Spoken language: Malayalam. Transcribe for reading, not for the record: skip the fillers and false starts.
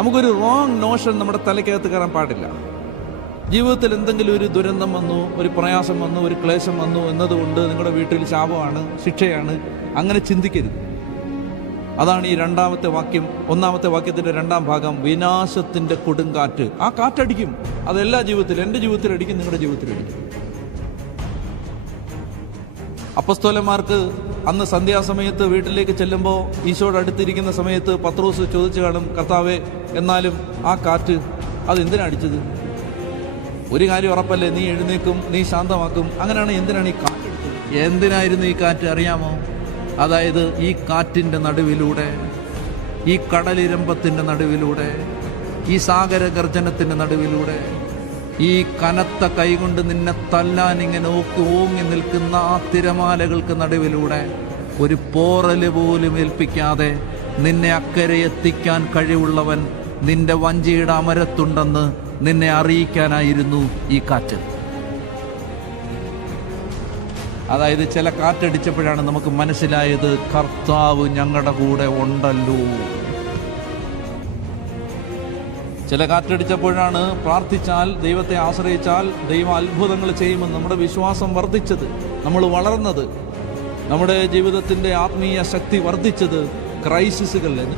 നമുക്കൊരു റോങ് നോഷൻ നമ്മുടെ തലയ്ക്കകത്ത് കയറാൻ പാടില്ല. ജീവിതത്തിൽ എന്തെങ്കിലും ഒരു ദുരന്തം വന്നു, ഒരു പ്രയാസം വന്നു, ഒരു ക്ലേശം വന്നു എന്നതുകൊണ്ട് നിങ്ങളുടെ വീട്ടിൽ ശാപമാണ്, ശിക്ഷയാണ്, അങ്ങനെ ചിന്തിക്കരുത്. അതാണ് ഈ രണ്ടാമത്തെ വാക്യം, ഒന്നാമത്തെ വാക്യത്തിന്റെ രണ്ടാം ഭാഗം. വിനാശത്തിന്റെ കൊടുങ്കാറ്റ്, ആ കാറ്റടിക്കും. അതെല്ലാ ജീവിതത്തിലും, എൻ്റെ ജീവിതത്തിൽ അടിക്കും, നിങ്ങളുടെ ജീവിതത്തിൽ അടിക്കും. അപ്പസ്തോലന്മാർക്ക് അന്ന് സന്ധ്യാസമയത്ത് വീട്ടിലേക്ക് ചെല്ലുമ്പോൾ ഈശോയുടെ അടുത്തിരിക്കുന്ന സമയത്ത് പത്രോസ് ചോദിച്ചു കാണും, കർത്താവേ, എന്നാലും ആ കാറ്റ് അതെന്തിനാ അടിച്ചത്? ഒരു കാര്യം ഉറപ്പല്ലേ, നീ എഴുന്നേക്കും, നീ ശാന്തമാക്കും. അങ്ങനെയാണ് എന്തിനാണ് ഈ കാറ്റ്? എന്തിനായിരുന്നു ഈ കാറ്റ് അറിയാമോ? അതായത് ഈ കാറ്റിൻ്റെ നടുവിലൂടെ, ഈ കടലിരമ്പത്തിൻ്റെ നടുവിലൂടെ, ഈ സാഗര ഗർജനത്തിൻ്റെ നടുവിലൂടെ, ഈ കനത്ത കൈകൊണ്ട് നിന്നെ തല്ലാൻ ഇങ്ങനെ ഓങ്ങി നിൽക്കുന്ന ആ തിരമാലകൾക്ക് നടുവിലൂടെ ഒരു പോറല് പോലും ഏൽപ്പിക്കാതെ നിന്നെ അക്കരെ എത്തിക്കാൻ കഴിവുള്ളവൻ നിന്റെ വഞ്ചിയുടെ അമരത്തുണ്ടെന്ന് നിന്നെ അറിയിക്കാനായിരുന്നു ഈ കാറ്റ്. അതായത് ചില കാറ്റടിച്ചപ്പോഴാണ് നമുക്ക് മനസ്സിലായത്, കർത്താവ് ഞങ്ങളുടെ കൂടെ ഉണ്ടല്ലോ. ചില കാറ്റടിച്ചപ്പോഴാണ് പ്രാർത്ഥിച്ചാൽ, ദൈവത്തെ ആശ്രയിച്ചാൽ ദൈവം അത്ഭുതങ്ങൾ ചെയ്യുമെന്ന് നമ്മുടെ വിശ്വാസം വർദ്ധിച്ചത്, നമ്മൾ വളർന്നത്, നമ്മുടെ ജീവിതത്തിൻ്റെ ആത്മീയ ശക്തി വർദ്ധിച്ചത് ക്രൈസിസുകളിൽ.